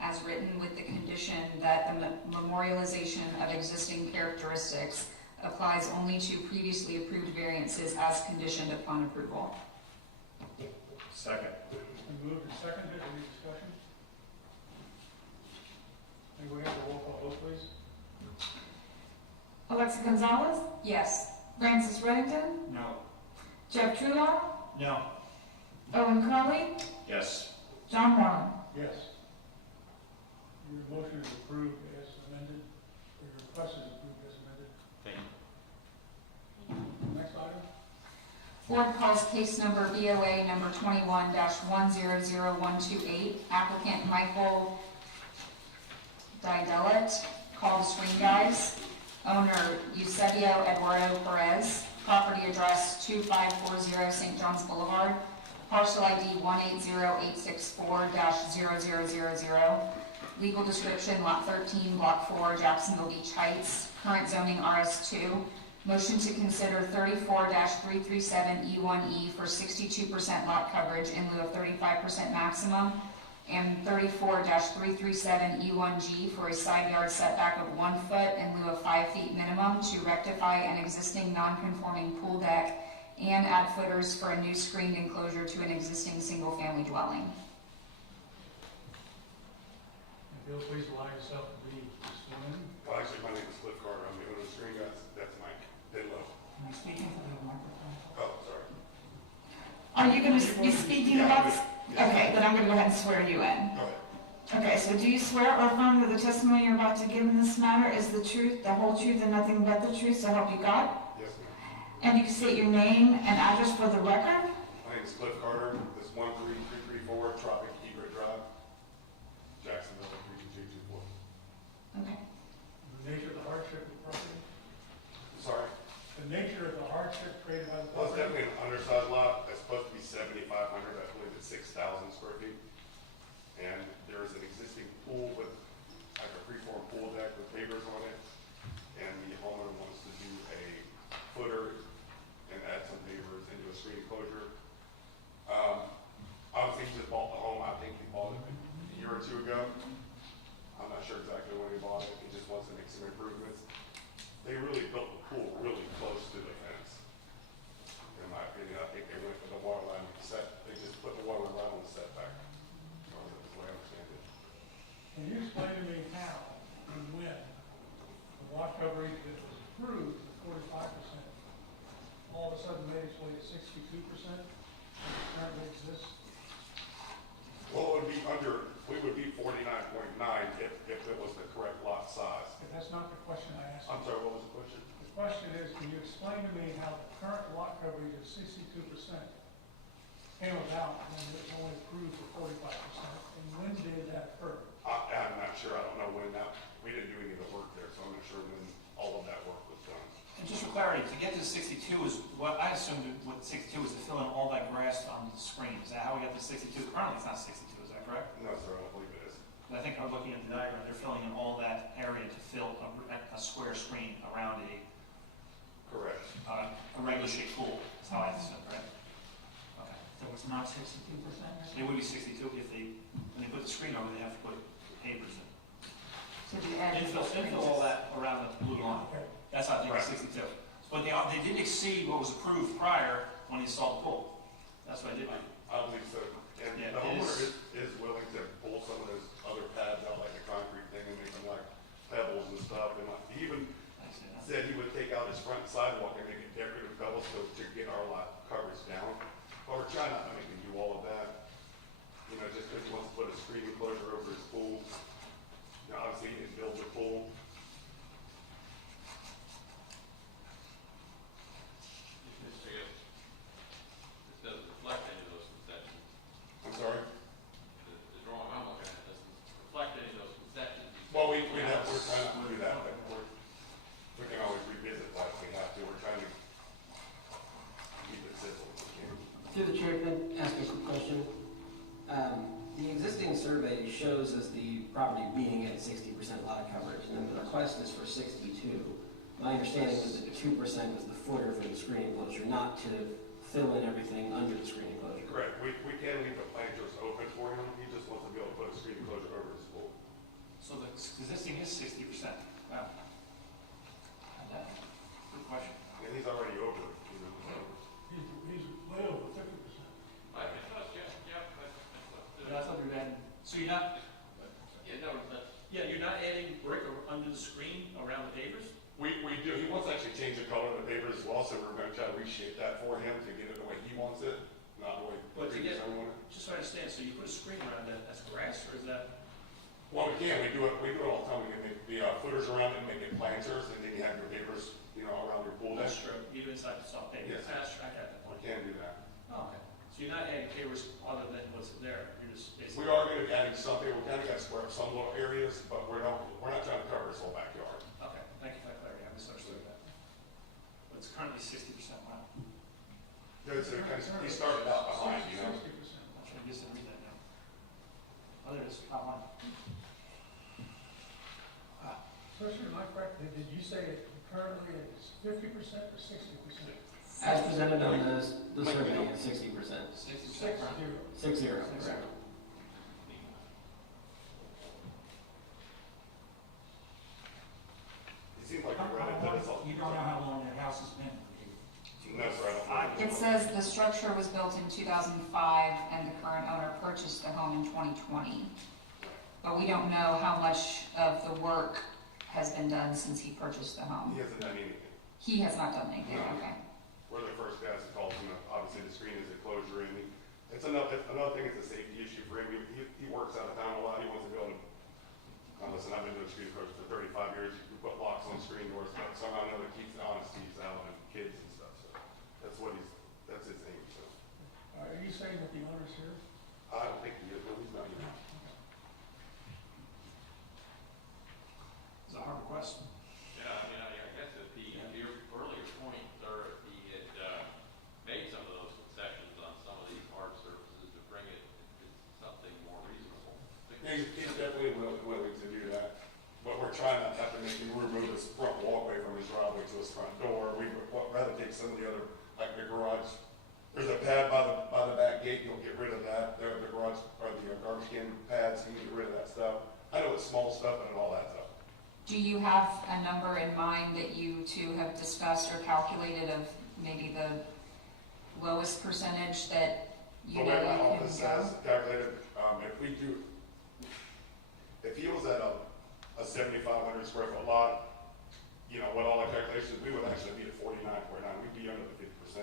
as written with the condition that the memorialization of existing characteristics applies only to previously approved variances as conditioned upon approval. Second. Been moved and seconded, any discussion? Alexa Gonzalez, Yes. Francis Reddington, No. Jeff Trudeau, No. Owen Crowley, Yes. John Moore. Yes. Your motion is approved as amended, or your request is approved as amended. Thank you. Next item? Board calls case number BOA number 21-100128, applicant Michael Didelet, called Screen Guys, owner Eusebio Eduardo Perez, property address 2540 St. John's Boulevard, parcel ID 180864-0000, legal description lot 13, block 4, Jacksonville Beach Heights, current zoning RS2, motion to consider 34-337E1E for 62% lot coverage in lieu of 35% maximum, and 34-337E1G for a side yard setback of 1 foot in lieu of 5 feet minimum to rectify an existing non-conforming pool deck and add footers for a new screened enclosure to an existing single-family dwelling. If you'll please allow yourself to be sworn in. Well, actually, my name is Cliff Carter. I'm the owner of Screen Guys. That's Mike Didlow. Am I speaking to the microphone? Oh, sorry. Are you going to be speaking about? Yeah. Okay, then I'm going to go ahead and swear you in. Go ahead. Okay, so do you swear or affirm that the testimony you're about to give in this matter is the truth, the whole truth, and nothing but the truth, so help you God? Yes, ma'am. And you can state your name and address for the record? My name is Cliff Carter. This is 13334 Tropic Egret Drive, Jacksonville, 32224. Okay. The nature of the hardship of the property, Sorry. the nature of the hardship created by the Well, it's property. definitely an undersized lot. It's supposed to be 7,500. I believe it's 6,000 square feet. And there is an existing pool with like a freeform pool deck with pavers on it. And the homeowner wants to do a footer and add some pavers into a screen enclosure. Obviously, he just bought the home. I think he bought it a year or two ago. I'm not sure exactly when he bought it. He just wants to make some improvements. They really built the pool really close to the fence. In my opinion, I think they went for the water line set. They just put the water line on the setback. That's the way I understand it. Can you explain to me how and when the lot coverage that was approved at 45% all of a sudden made its way to 62% as it currently exists? Well, it would be we would be 49.9 if it was the correct lot size. But that's not the question I asked. I'm sorry, what was the question? The question is, can you explain to me how the current lot coverage of 62% came about when it was only approved for 45%? And when did that occur? I'm not sure. I don't know when that, we didn't do any of the work there, so I'm not sure when all of that work was done. And just for clarity, to get to 62 is, what I assumed what 62 is to fill in all that grass on the screen. Is that how we got to 62? Currently, it's not 62, is that correct? No, sir, I don't believe it is. I think I'm looking at the diagram, they're filling in all that area to fill a square screen around Correct. a regular shaped pool, is how I assume, right? Okay. So it's not 62%? It would be 62 if they, when they put the screen over, they have to put pavers in. So do you add? Infill all that around the blue line. That's how I think it's 62. But they did exceed what was approved prior when they installed the pool. That's what I did. I believe so. And Yeah, the it homeowner is willing to pull some of those other pads out, like the concrete thing, and make them like pebbles and stuff. And he even I see that. said he would take out his front sidewalk and make it decorative pebbles to get our lot coverage down. But we're trying not to make him do all of that. You know, just because he wants to put a screen enclosure over his pool. You know, obviously, he didn't build the pool. This doesn't reflect any of those concessions. I'm sorry? The drawing I'm looking at doesn't reflect any of those concessions. Well, we're trying to do that, but we can always revisit that if we have to. We're trying to keep it simple if we can. Through the chair, can I ask a quick question? The existing survey shows as the property being at 60% lot coverage, and then the request is for 62. My understanding was that the 2% was the footer for the screen enclosure, not to fill in everything under the screen enclosure. Correct. We can leave the planters open for him. He just wants to be able to put a screen enclosure over his pool. So the existing is 60%. Wow. Good question. And he's already over, you know. So. He's way over 50%. I thought, yeah, But I thought we were adding, so you're not, yeah, no, that's, yeah, you're not adding brick under the screen around the pavers? We do, he wants to actually change the color of the paper as well, so we're gonna try to reshape that for him to get it the way he wants it, not the way the But to previous get- owner wanted it. Just so I understand, so you put a screen around that, that's grass, or is that? Well, we can, we do it all the time, we can make the footers around it, make it planters, and then you have your papers, you know, around your pool deck. That's true, even inside the soft paper. Yes. That's true, I got that We point. can do that. Oh, okay. So you're not adding papers other than what's there, you're just We basically. are gonna be adding something, we kinda got to square up some little areas, but we're not trying to cover his whole backyard. Okay, thank you for that clarity, I misunderstood that. But it's currently 60% wow. He started out behind, you know? 60%. I just didn't read that now. Oh, there it is, top line. Commissioner, am I correct? Did you say it currently it's 50% or 60%? As presented on the survey, it's 60%. 60%. 60. It seems like you read it, but it's all. You don't know how long that house has been. No, sir, I don't. It says the structure was built in 2005 and the current owner purchased the home in 2020. But we don't know how much of the work has been done since he purchased the home. He hasn't done anything. He has not done anything, No. okay. We're the first guys that called him, obviously the screen is a closure, and it's another thing, it's a safety issue for him. He works out of town a lot, he wants to go and, listen, I've been doing screen closures for 35 years, we put locks on screen doors, but somehow or another it keeps the honest thieves out and kids and stuff, so that's his aim, so. Are you saying that the owner's here? I don't think he is, no, he's not here. It's a hard request. Yeah, I mean, I guess if he, to your earlier point, sir, if he had, made some of those concessions on some of these hard surfaces to bring it to something more reasonable. He's definitely willing to do that, but we're trying not to have to make him remove his front walkway from his driveway to his front door. We would rather take some of the other, like the garage, there's a pad by the back gate, you'll get rid of that, the garage, or the garbage can pads, you can get rid of that stuff. I know it's small stuff, but it all adds up. Do you have a number in mind that you two have discussed or calculated of maybe the lowest percentage that you The know way my you office can has go? calculated, if he was at a 7,500 square foot lot, you know, with all the calculations, we would actually be at 49.9, we'd be under the 50%.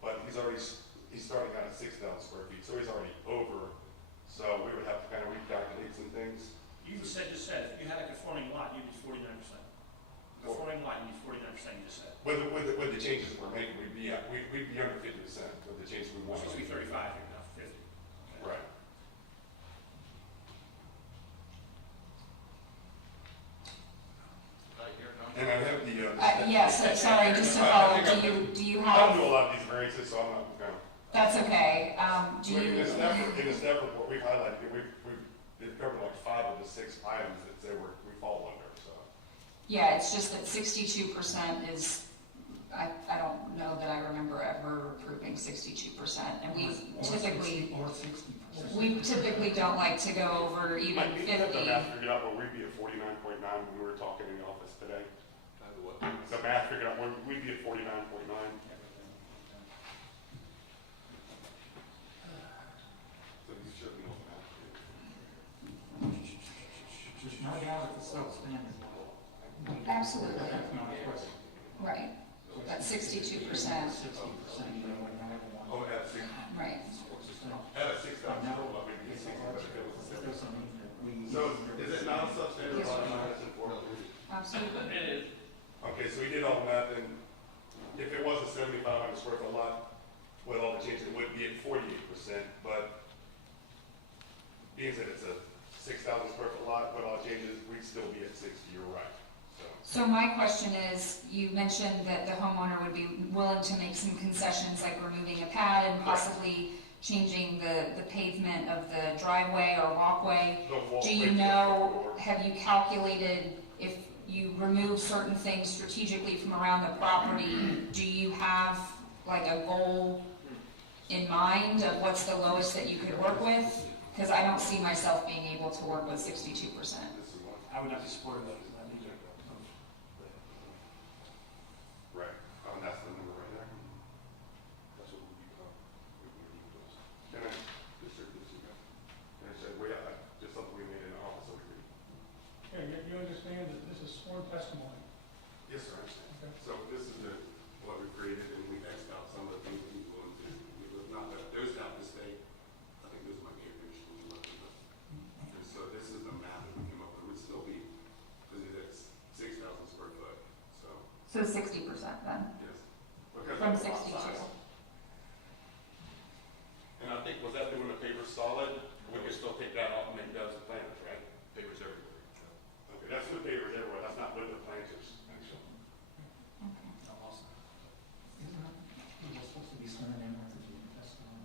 But he's starting out at 6,000 square feet, so he's already over, so we would have to kind of recalculate some things. You just said, if you had a conforming lot, you'd be 49%. Conforming lot, you'd be 49%, you just said. With the changes we're making, we'd be under 50% with the changes we It's want. supposed to be 35, you're now 50. Okay. Right. Right here, don't And I have the. Yes, sorry, just to follow, do you I don't have, do a lot of these variances, so I'm not kind of. that's okay, do In you? the staff report, we've highlighted, we've covered like 5 of the 6 items that say we fall under, so. Yeah, it's just that 62% is, I don't know that I remember ever approving 62%, and we typically, Or 60. we typically don't like to go over even Mike, you have the 50. math figured out, but we'd be at 49.9 when we were talking in the office today. what? The math figured out, we'd be at 49.9. So you should know the math. There's no doubt it's substandard. Absolutely, That's not a question. right, that's 62%, 60%, you know, when I have one. Oh, at 6, right. at a 6,000, we'd be at 60, but if it was a That 7. doesn't mean that we. So is it not a substandard lot minus important? Absolutely. It is. Okay, so we did all the math, and if it was a 7,500 square foot lot, with all the changes, it would be at 48%, but being that it's a 6,000 square foot lot, with all the changes, we'd still be at 60, you're right, so. So my question is, you mentioned that the homeowner would be willing to make some concessions, like removing a pad and possibly changing the pavement of the driveway or walkway. The walkway Do you to the know, front door. have you calculated if you remove certain things strategically from around the property, do you have like a goal in mind of what's the lowest that you could work with? Because I don't see myself being able to work with 62%. This is one. I would not be supportive of that. Right, that's the number right there. That's what we become. Can I distribute this to you guys? And I said, just something we made in the office over here. Okay, you understand that this is sworn testimony. Yes, sir. So 60% then, Yes. Because from of the lot 62. size. And I think, was that doing the paper solid? We could still take that off and make those the planters, right? Papers everywhere. Okay, that's with papers everywhere, that's not with the planters, actually. I'm lost. Isn't that, he was supposed to be sworn in after the testimony?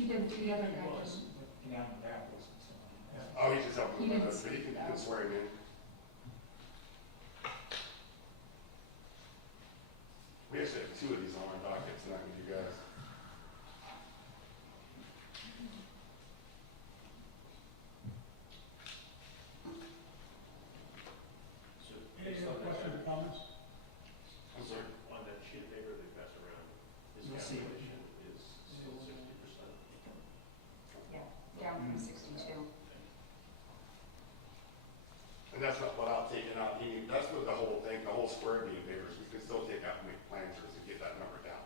He did, the other He guy was, didn't. but beyond that wasn't so. Oh, he's just helping He with didn't us, but he can swear him in. We actually have 2 of these on our dockets, not with you guys. So Any other questions or comments? I'm sorry. On that sheet of paper they passed around, his You'll see. calculation is still 60%. Yeah, down from 62. And that's not without taking out, that's what the whole thing, the whole square being papers, we can still take out and make planters and get that number down.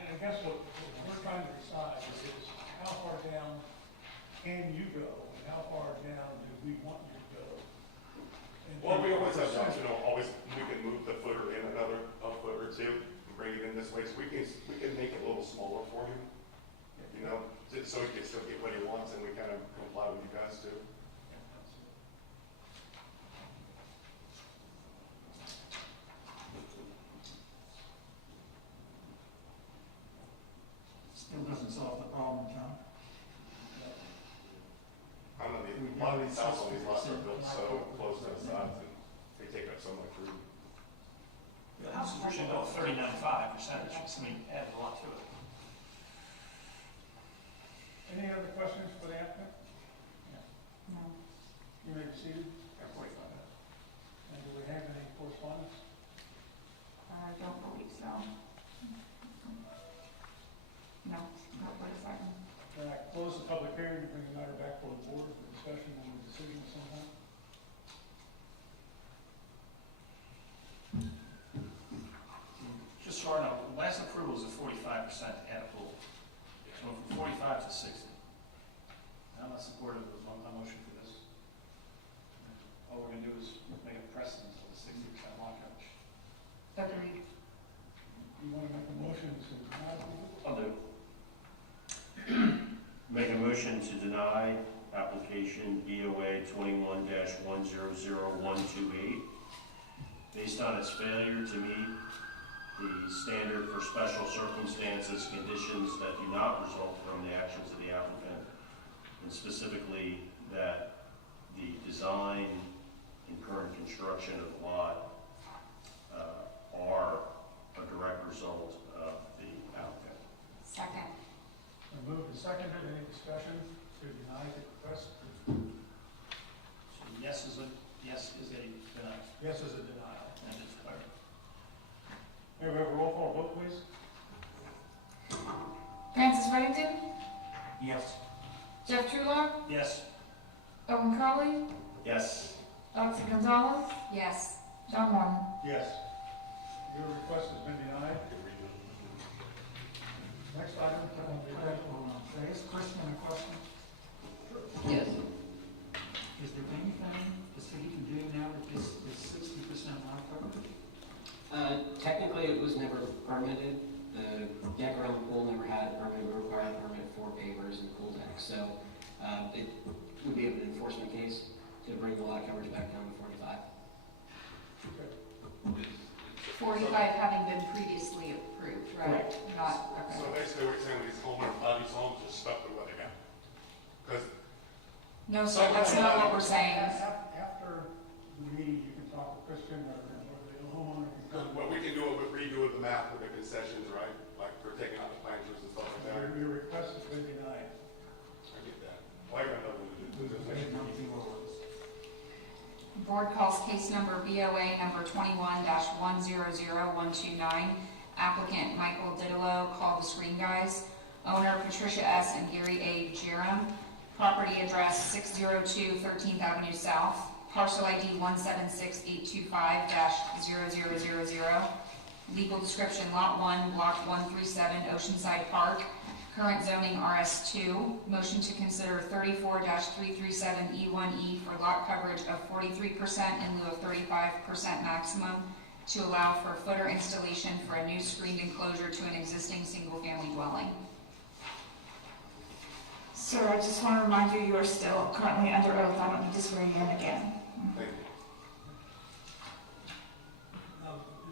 And I guess what we're trying to decide is how far down can you go, and how far down do we want you to go? And Well, we always have the option, always, we can move the footer in another, a foot or two, and bring it in this way, so we can make it a little smaller for him. You know, so he can still get what he wants, and we kind of comply with you guys too. Still doesn't solve the problem, John. I don't know, a lot of these houses on these lots are built so close to the sides, and they take up so much room. The house is originally built 39.5 percentage, somebody added a lot to it. Any other questions for the applicant? No. You may be seated. And do we have any correspondence? I don't believe so. No, not for a second. Then I close the public hearing to bring the matter back for the board for discussion and decision sometime. Just so I know, the last approval was a 45% add a pool. So went from 45 to 60. I'm not supportive of my motion for this. All we're gonna do is make a precedent of the 60% lot coverage. Agreed. You want to make a motion to deny approval? I'll do. Make a motion to deny application BOA 21-100128 based on its failure to meet the standard for special circumstances, conditions that do not result from the actions of the applicant, and specifically that the design and current construction of the lot are a direct result of the applicant. Second. Moved and seconded, any discussion to deny the request? So yes is a denial. Yes is a denial. And it's clear. May we have a roll call vote, please? Francis Reddington, Yes. Jeff Trulock, Yes. Owen Crowley, Yes. Alexi Gonzalez, Yes. John Moore. Yes. Your request has been denied. Next item, Hold on. Can I ask Kristen a question? Yes. Is there anything the city can do now that this is 60% lot coverage? Technically, it was never permitted. The deck around the pool never had a permit, we required a permit for pavers and pool decks. So it would be an enforcement case to bring the lot coverage back down to 45. 45 having been previously approved, right? Not, So okay. basically, we're saying these homeowners, a lot of these homes are stuck with what they got. Because No, sir, that's not what we're saying. After the meeting, you can talk to Christian or the homeowner can come. what we can do is redo the map with the concessions, right? Like we're taking out the planters and stuff like that. Your request has been denied. I get that. Why are you I didn't know if you were. Board calls case number BOA number 21-100129. Applicant Michael Didolo, Call the Screen Guys. Owner Patricia S. and Gary A. Jerem. Property address 602 13th Avenue South. Parcel ID 176825-0000. Legal description Lot 1, Block 137, Oceanside Park. current zoning RS2. Motion to consider 34-337E1E for lot coverage of 43% in lieu of 35% maximum to allow for footer installation for a new screened enclosure to an existing single-family dwelling. Sir, I just want to remind you, you are still currently under oath. I don't need to swear you in again. Thank you.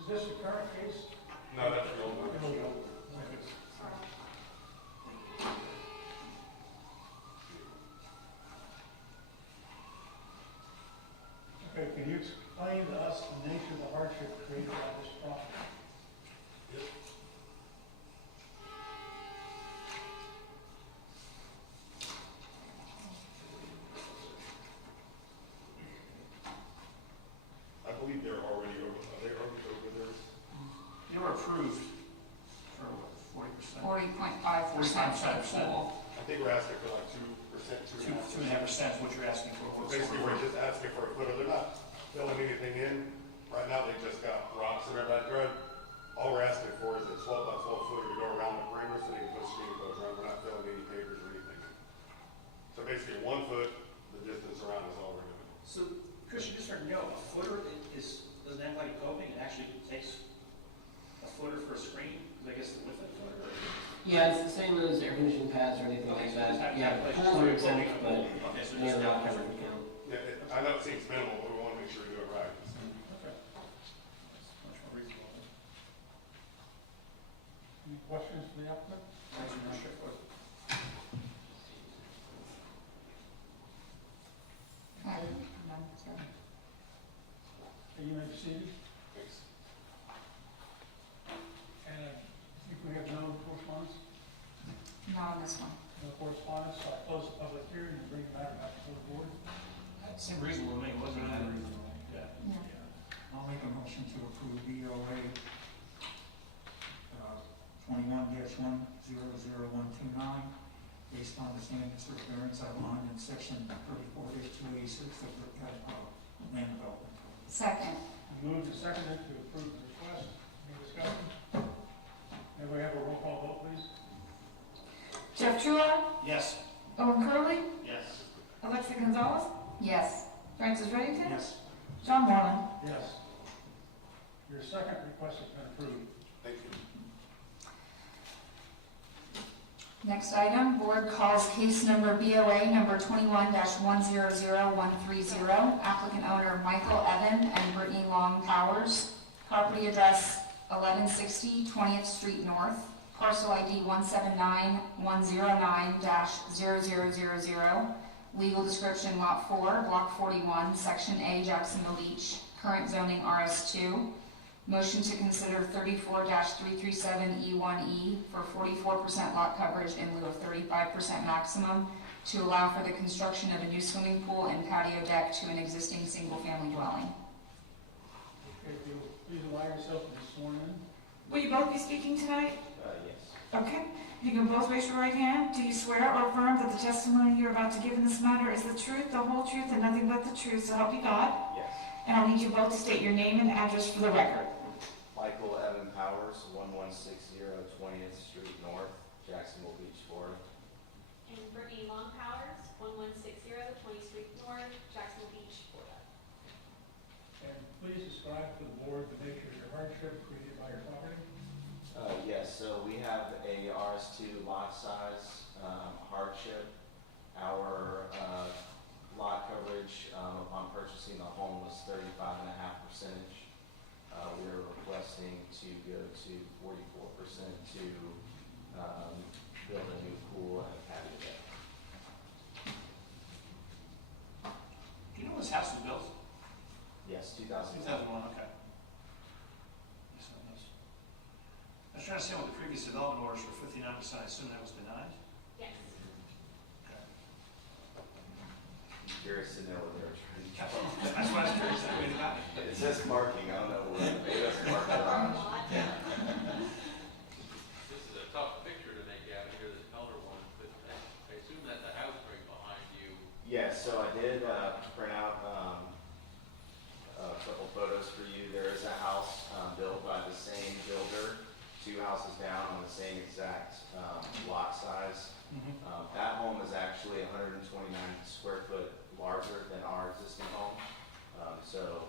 Is this the current case? No, that's the old one. Okay, can you explain to us the nature of the hardship created by this property? I believe they're already over, are they already over there? You were approved for what, 40%? 40.5% for the pool. I think we're asking for like 2%, 2.5%. 2.5% is what you're asking for. So basically, we're just asking for a footer. They're not filling anything in. Right now, they just got rocks in their backyard. All we're asking for is a 12 by 12 footer to go around the perimeter so they can put screen clothes around. We're not filling any pavers or anything. So basically, 1 foot, the distance around is all we're doing. So, Christian, just so you know, a footer doesn't have like opening, it actually takes a footer for a screen, because I guess the width of the footer. Yeah, it's the same as air conditioning pads or anything like that. Yeah, pools are exempt, but Okay, so any just other lot that. coverage count. Yeah, I know it seems minimal, but we want to make sure we do it right. Okay. Much more reasonable. Any questions for the applicant? Thanks very much. None, sorry. Okay, you may be seated. Thanks. And I think we have no correspondence? Not on this one. No correspondence, so I close the public hearing and bring the matter back to the board. That seemed reasonable to me, wasn't it? Yeah. I'll make a motion to approve BOA 21-100129 based on the standards for variance outlined in section 34-286 of the land development code. Second. Moved and seconded to approve the request. Any discussion? May we have a roll call vote, please? Jeff Truitt, Yes. Owen Curley, Yes. Alexa Gonzalez, Yes. Francis Reddington, Yes. John Moreland. Yes. Your second request has been approved. Thank you. Next item, board calls case number BOA number 21-100130, applicant owner Michael Evan and Brittany Long Powers, property address 1160 20th Street North, parcel ID 179-109-0000, legal description lot 4, block 41, section A, Jacksonville Beach, current zoning RS2. Motion to consider 34-337E1E for 44% lot coverage in lieu of 35% maximum to allow for the construction of a new swimming pool and patio deck to an existing single-family dwelling. Okay, if you'll please allow yourself to be sworn in. Will you both be speaking tonight? Yes. Okay. You can both raise your right hand. Do you swear or affirm that the testimony you're about to give in this matter is the truth, the whole truth, and nothing but the truth, so help you God? Yes. And I'll need you both to state your name and address for the record. Michael Evan Powers, 1160 20th Street North, Jacksonville Beach, Florida. And Brittany Long Powers, 1160 20th Street North, Jacksonville Beach, Florida. And please describe to the board the nature of your hardship created by your property. Yes, so we have a RS2 lot size hardship. Our lot coverage upon purchasing the home was 35.5%. We are requesting to go to 44% to build a new pool and a patio deck. Do you know when this house was built? Yes, 2000. 2001, okay. Yes, I know. I was trying to say what the previous development orders were 59%, I assume that was denied? Yes. Okay. Curious to know whether it's. That's why I was curious, that way to that. It says parking, I don't know where, maybe that's park garage. This is a tough picture to make out here, this color one, but I assume that's a house right behind you. Yes, so I did print out a couple photos for you. There is a house built by the same builder, 2 houses down on the same exact lot size. That home is actually 129 square foot larger than our existing home. So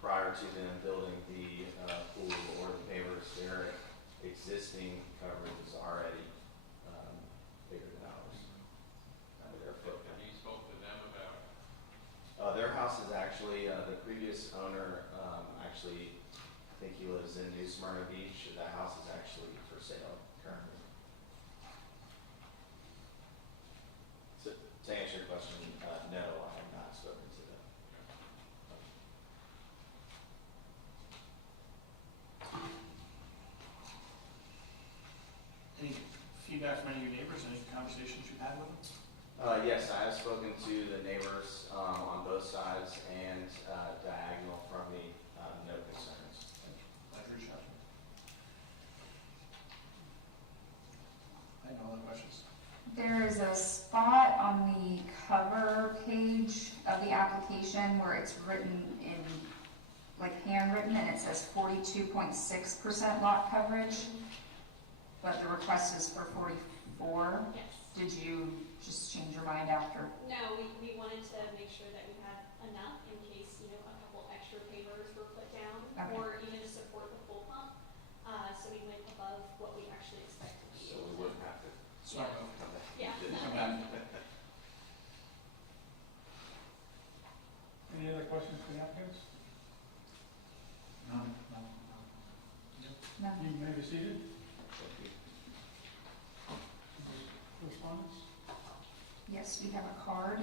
prior to them building the pool or the pavers, their existing coverage is already bigger than ours. Their footprint. Have you spoke to them about it? Their house is actually, the previous owner, actually, I think he lives in New Smyrna Beach. That house is actually for sale currently. So, to answer your question, no, I have not spoken to them. Any feedback from any of your neighbors, any conversations you've had with them? Yes, I have spoken to the neighbors on both sides and diagonal from me, no concerns. Glad to reach out. I have no other questions. There is a spot on the cover page of the application where it's written in, like handwritten, and it says 42.6% lot coverage, but the request is for 44. Yes. Did you just change your mind after? No, we wanted to make sure that we had enough in case, a couple extra pavers were put down, Okay. or even to support the full pump. So we went above what we actually expected to be. So we wouldn't have to Sorry. come back. Yeah. Come back. Any other questions for the applicants? No. No. You may be seated. Correspondence? Yes, we have a card.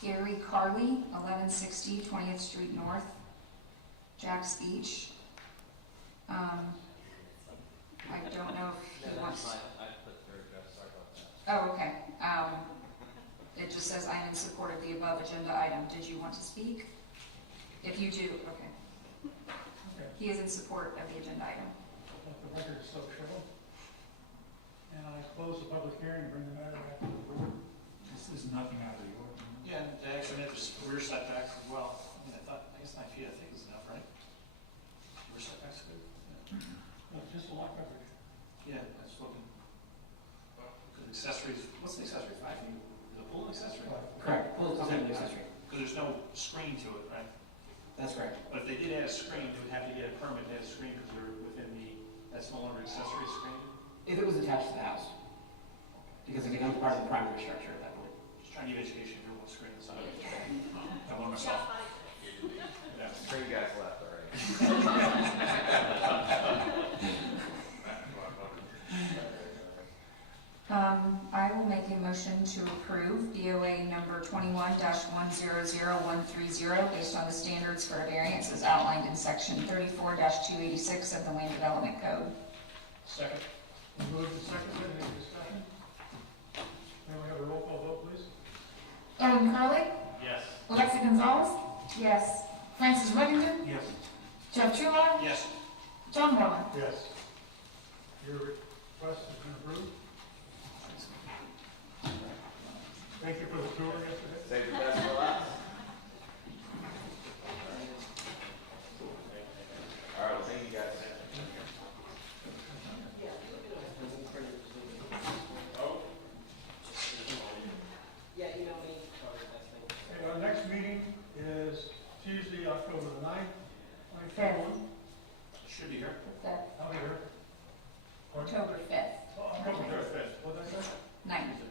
Gary Carley, 1160 20th Street North, Jack's Beach. I don't know if he wants. I put their address, sorry about that. Oh, okay. It just says I'm in support of the above agenda item. Did you want to speak? If you do, okay. Okay, He is in support of the agenda item. let the record so show. And I close the public hearing and bring the matter back to the board. This is nothing out of the ordinary. Yeah, and they actually met this rear setbacks as well. I guess 9 feet, I think is enough, right? Rear setbacks good? No, just a lot coverage. Yeah, that's looking. Because accessories, what's the accessory, 5 feet? The pool accessory? Correct. Well, it's an accessory. Because there's no screen to it, right? That's correct. But if they did add a screen, they would have to get a permit to add a screen because they're within that's no longer accessory screen. If it was attached to the house, because it becomes part of the primary structure at that point. Just trying to give education, here one screen inside. I learned myself. Yeah. Sure you guys left already. I will make a motion to approve BOA number 21-100130 based on the standards for a variance as outlined in section 34-286 of the Land Development Code. Second. Moved and seconded, any discussion? May we have a roll call vote, please? Owen Curley, Yes. Alexi Gonzalez, Yes. Francis Whittington, Yes. Jeff Truitt, Yes. John Moorman. Yes. Your request has been approved. Thank you for the tour yesterday. Save the best for last. All right, well, thank you guys. Okay, our next meeting is Tuesday, October the 9th, 2021. Should be here. Fifth, I'll be here. October 5th, Oh, October 5th. What did I say? 9th.